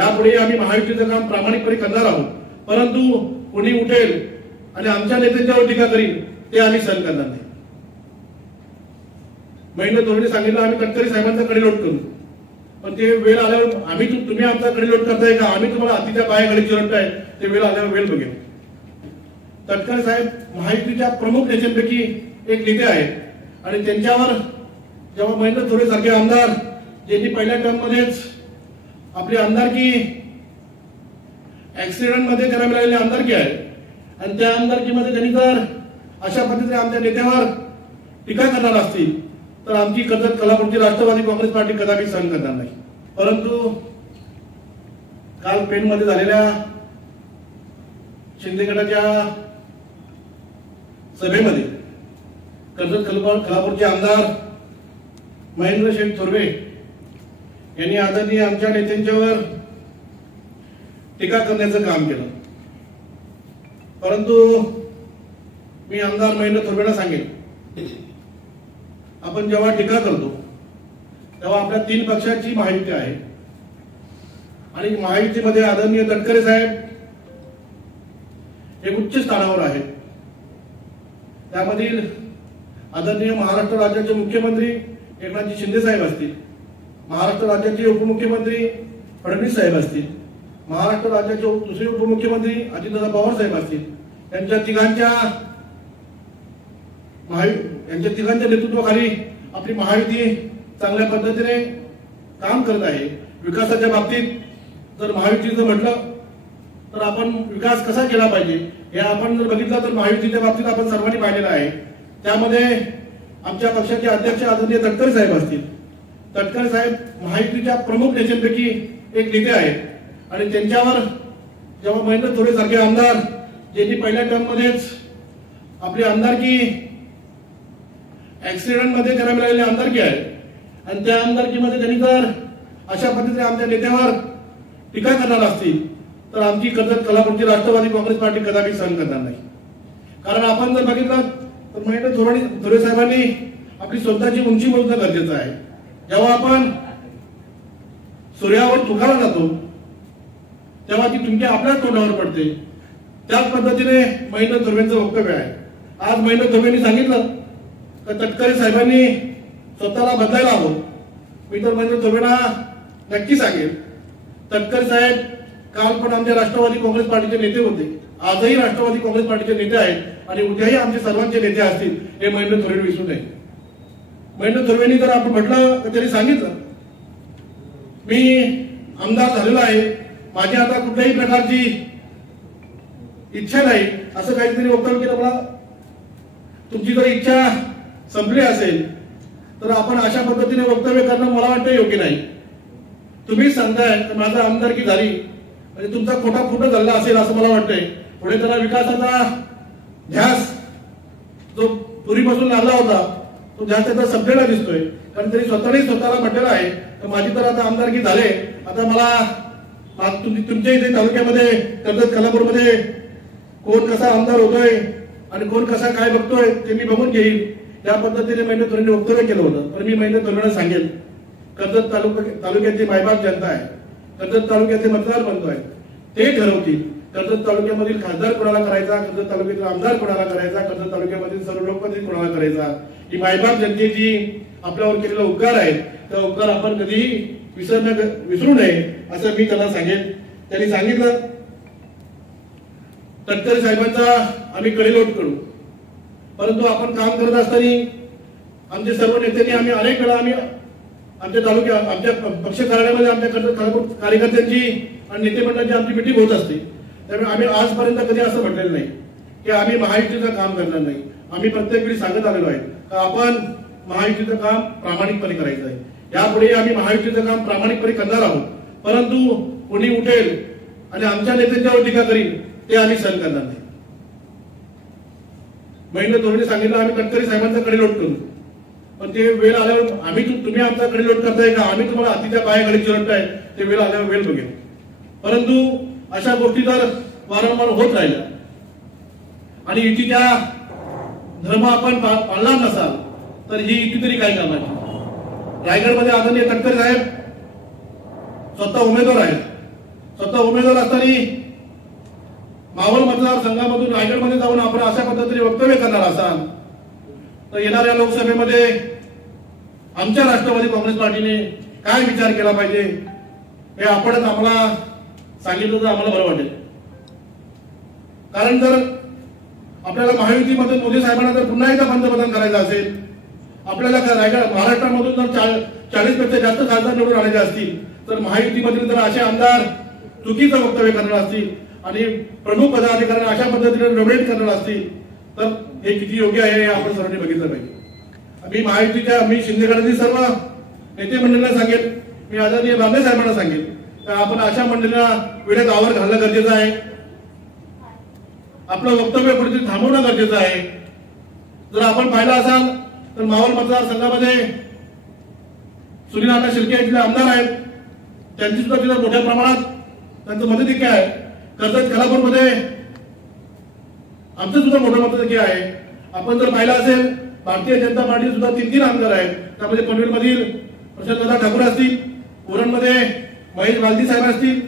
यापुढे आम्ही महायुतीचं काम प्रामाणिकपणे करणार आहोत, परंतु कोणी उठेल आणि आमच्या नेत्यांच्यावर टीका करील ते आम्ही सहन करणार नाही. महेंद्र तोरणे सांगितलं आम्ही तटकरे साहेबांचा कडेलोट करू, पण ते वेळ आल्यावर तुम्ही आमचा कडेलोट करताय का, आम्ही तुम्हाला हातीच्या पायाकडे चिरडताय, ते वेळ आल्यावर वेळ बघेल. तटकरे साहेब महायुतीच्या प्रमुख नेत्यांपैकी एक नेते आहेत आणि त्यांच्यावर जेव्हा महेंद्र तोरणे सारखे आमदार ज्यांनी पहिल्या टर्म मध्येच आपली आमदारकी ऍक्सिडेंट मध्ये त्यांना मिळालेली आमदारकी आहे आणि त्या आमदारकीमध्ये त्यांनी जर अशा पद्धतीने आमच्या नेत्यावर टीका करणार असतील तर आमची कर्जत कोल्हापूरची राष्ट्रवादी काँग्रेस पार्टी कदापि सहन करणार नाही. परंतु काल पेणमध्ये झालेल्या शिंदे गटाच्या सभेमध्ये कर्जत कोल्हापूरचे आमदार महेंद्र शेठ थोरवे यांनी आदरणीय आमच्या नेत्यांच्यावर टीका करण्याचं काम केलं. परंतु मी आमदार महेंद्र थोरवेंना सांगेन, आपण जेव्हा टीका करतो तेव्हा आपल्या 3 पक्षाची महायुती आहे आणि महायुतीमध्ये आदरणीय तटकरे साहेब एक उच्च स्थानावर आहेत. त्यामधील आदरणीय महाराष्ट्र राज्याचे मुख्यमंत्री एकनाथ शिंदे साहेब असतील, महाराष्ट्र राज्याचे उपमुख्यमंत्री फडणवीस साहेब असतील, महाराष्ट्र राज्याचे दुसरे उपमुख्यमंत्री अजितदादा पवार साहेब असतील, यांच्या तिघांच्या नेतृत्वाखाली आपली महायुती चांगल्या पद्धतीने काम करत आहे. विकासाच्या बाबतीत जर महायुतीचं म्हटलं तर आपण विकास कसा केला पाहिजे हे आपण जर बघितलं तर महायुतीच्या बाबतीत आपण सर्वांनी पाहिलेलं आहे. त्यामध्ये आमच्या पक्षाचे अध्यक्ष आदरणीय तटकरे साहेब असतील. तटकरे साहेब महायुतीच्या प्रमुख नेत्यांपैकी एक नेते आहेत आणि त्यांच्यावर जेव्हा महेंद्र तोरणे सारखे आमदार ज्यांनी पहिल्या टर्म मध्येच आपली आमदारकी ऍक्सिडेंट मध्ये त्यांना मिळालेली आमदारकी आहे आणि त्या आमदारकीमध्ये त्यांनी जर अशा पद्धतीने आमच्या नेत्यावर टीका करणार असतील तर आमची कर्जत कोल्हापूरची राष्ट्रवादी काँग्रेस पार्टी कदापि सहन करणार नाही. कारण आपण जर बघितलं तर महेंद्र तोरणे साहेबांनी आपली स्वतःची उंची मोजणं गरजेचं आहे. जेव्हा आपण सूर्यावर तुकाला जातो तेव्हा ती तुमच्या आपल्याच तोंडावर पडते. त्याच पद्धतीने महेंद्र तोरवेंचं वक्तव्य आहे. आज महेंद्र तोरवेंनी सांगितलं तर तटकरे साहेबांनी स्वतःला बदलायला हवं. मी तर महेंद्र तोरवेंना नक्की सांगेन, तटकरे साहेब काल पण आमच्या राष्ट्रवादी काँग्रेस पार्टीचे नेते होते, आजही राष्ट्रवादी काँग्रेस पार्टीचे नेते आहेत आणि उद्याही आमचे सर्वांचे नेते असतील हे महेंद्र तोरवे विसरू नये. महेंद्र तोरवेंनी जर आपण म्हटलं तर त्यांनी सांगितलं मी आमदार झालेलो आहे, माझी आता कुठल्याही प्रकारची इच्छा नाही असं काहीतरी वक्तव्य केलं. मला तुमची जर इच्छा संपली असेल तर आपण अशा पद्धतीने वक्तव्य करणं मला वाटतं योग्य नाही. तुम्ही सांगताय तर माझा आमदारकी झाली म्हणजे तुमचा खोटा झाला असेल असं मला वाटतंय. पुढे त्याला विकासाचा ध्यास जो पूर्वीपासून लागला होता तो ध्यास त्याचा संपलेला दिसतोय. कारण तरी स्वतःला म्हटलेलं आहे तर माझी तर आता आमदारकी झाले, आता मला तुमच्या इथे तालुक्यामध्ये कर्जत कोल्हापूरमध्ये कोण कसा आमदार होतोय आणि कोण कसा काय बघतोय ते मी बघून घेईल या पद्धतीने महेंद्र तोरवेंनी वक्तव्य केलं होतं. पण मी महेंद्र तोरवेंना सांगेन, कर्जत तालुक्याची मायबाप जनता आहे, कर्जत तालुक्याचे मतदार बनतोय, ते ठरवतील कर्जत तालुक्यामधील खासदार कोणाला करायचा, कर्जत तालुक्यातील आमदार कोणाला करायचा, कर्जत तालुक्यामधील सर्व लोकप्रतिनिधी कोणाला करायचा. ही मायबाप जनतेची आपल्यावर केलेला उपकार आहे, त्या उपकार आपण कधीही विसरू नये असं मी त्यांना सांगेन. त्यांनी सांगितलं तटकरे साहेबांचा आम्ही कडेलोट करू, परंतु आपण काम करत असताना आमचे सर्व नेत्यांनी आम्ही अनेक वेळा आमच्या तालुक्यात आमच्या पक्ष कार्यालयामध्ये आमच्या कर्जत कार्यकर्त्यांची आणि नेते मंडळाची आमची मिटिंग होत असते. त्यामुळे आम्ही आजपर्यंत कधी असं म्हटलेलं नाही की आम्ही महायुतीचं काम करणार नाही. आम्ही प्रत्येक वेळी सांगत आलेलो आहे की आपण महायुतीचं काम प्रामाणिकपणे करायचं आहे. यापुढे आम्ही महायुतीचं काम प्रामाणिकपणे करणार आहोत, परंतु कोणी उठेल आणि आमच्या नेत्यांच्यावर टीका करील ते आम्ही सहन करणार नाही. महेंद्र तोरणे सांगितलं आम्ही तटकरे साहेबांचा कडेलोट करू, पण ते वेळ आल्यावर तुम्ही आमचा कडेलोट करताय का, आम्ही तुम्हाला हातीच्या पायाकडे चिरडताय, ते वेळ आल्यावर वेळ बघेल. परंतु अशा गोष्टी जर वारंवार होत राहिल्या आणि युतीच्या धर्म आपण पाळला नसाल तर ही युती तरी काय करणार. रायगडमध्ये आदरणीय तटकरे साहेब स्वतः उमेदवार आहेत स्वतः उमेदवार असताना मावळ मतदारसंघामधून रायगडमध्ये जाऊन आपण अशा पद्धतीने वक्तव्य करणार असाल तर येणाऱ्या लोकसभेमध्ये आमच्या राष्ट्रवादी काँग्रेस पार्टीने काय विचार केला पाहिजे हे आपणच आम्हाला सांगितलं तर आम्हाला बरं वाटेल. कारण जर आपल्याला महायुतीमध्ये मोदी साहेबांना जर पुन्हा एकदा पंतप्रधान करायचं असेल, आपल्याला रायगड महाराष्ट्रामधून जर 40पेक्षा जास्त खासदार निवडून आणायचे असतील तर महायुतीमधील जर असे आमदार चुकीचं वक्तव्य करणार असतील आणि प्रमुख पदाधिकाऱ्यांना अशा पद्धतीने नोमिनेट करणार असतील तर हे किती योग्य आहे हे आपण सर्वांनी बघितलं पाहिजे. मी शिंदे गटातील सर्व नेते मंडळींना सांगेल, मी आदरणीय बांबे साहेबांना सांगेल तर आपण अशा मंडळींना वेळेत आवर घालणं गरजेचं आहे. आपलं वक्तव्य कुठेतरी थांबवणं गरजेचं आहे. जर आपण पाहिलं असाल तर मावळ मतदारसंघामध्ये सुनील अण्णा शिर्के इथले आमदार आहेत, त्यांची सुद्धा तिथं मोठ्या प्रमाणात त्यांचं मताधिक्य आहे. कर्जत खालापूरमध्ये आमचं सुद्धा मोठं मताधिक्य आहे. आपण जर पाहिलं असेल भारतीय जनता पार्टी सुद्धा 3 आमदार आहेत. त्यामध्ये पनवेल मधील प्रशांतदादा ठाकूर असतील, उरणमध्ये महेश बालदी साहेब असतील,